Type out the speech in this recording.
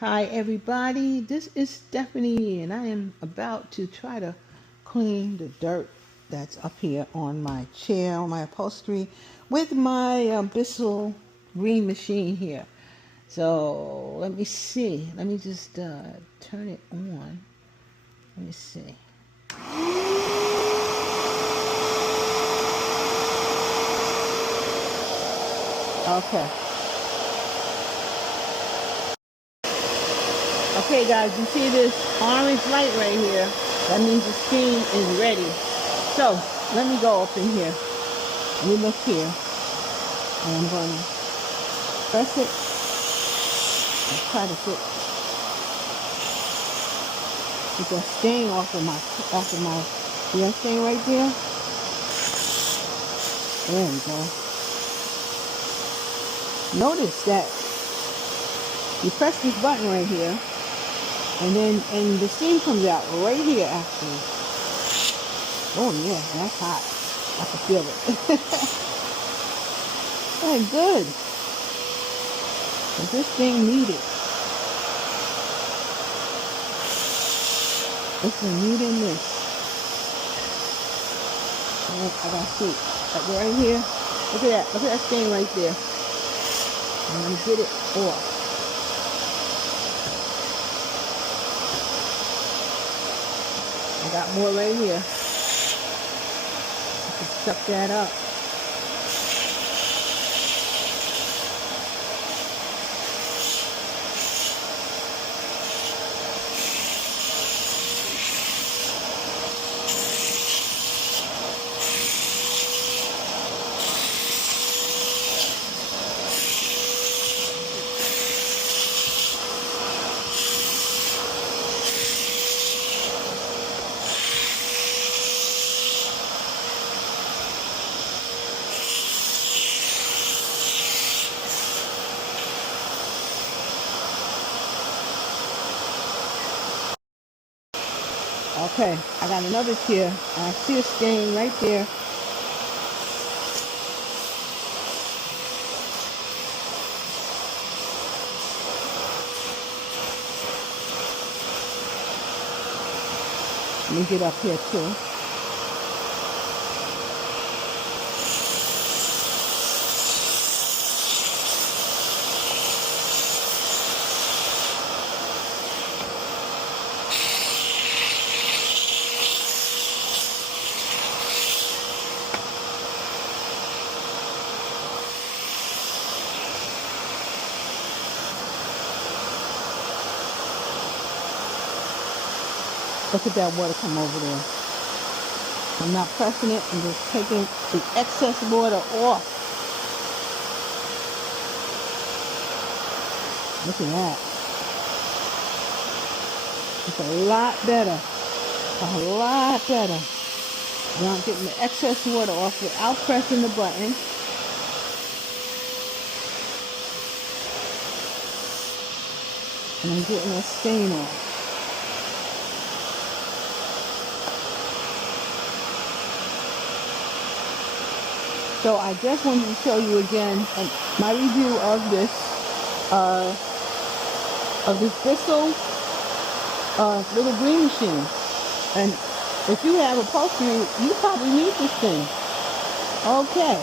Hi everybody, this is Stephanie and I am about to try to clean the dirt that's up here on my chair, on my upholstery with my BISSELL green machine here. So let me see, let me just turn it on. Let me see. Okay. Okay guys, you see this orange light right here? That means the steam is ready. So, let me go up in here. Let me look here. And I'm going to press it. And try to get that stain off of my, see that stain right there? There we go. Notice that you press this button right here, and the steam comes out right here actually. Oh yeah, that's hot. I can feel it. Oh, good. Because this thing needed. It's been needing this. And I gotta see. Like right here. Look at that. Look at that stain right there. I'm gonna get it off. I got more right here. I can suck that up. Okay, I got another chair. I see a stain right there. Let me get up here too. Look at that water come over there. I'm not pressing it, I'm just taking the excess water off. Look at that. It's a lot better. A lot better. Now I'm getting the excess water off without pressing the button. And I'm getting that stain off. So I just wanted to show you again my review of this BISSELL little green machine. And if you have upholstery, you probably need this thing. Okay.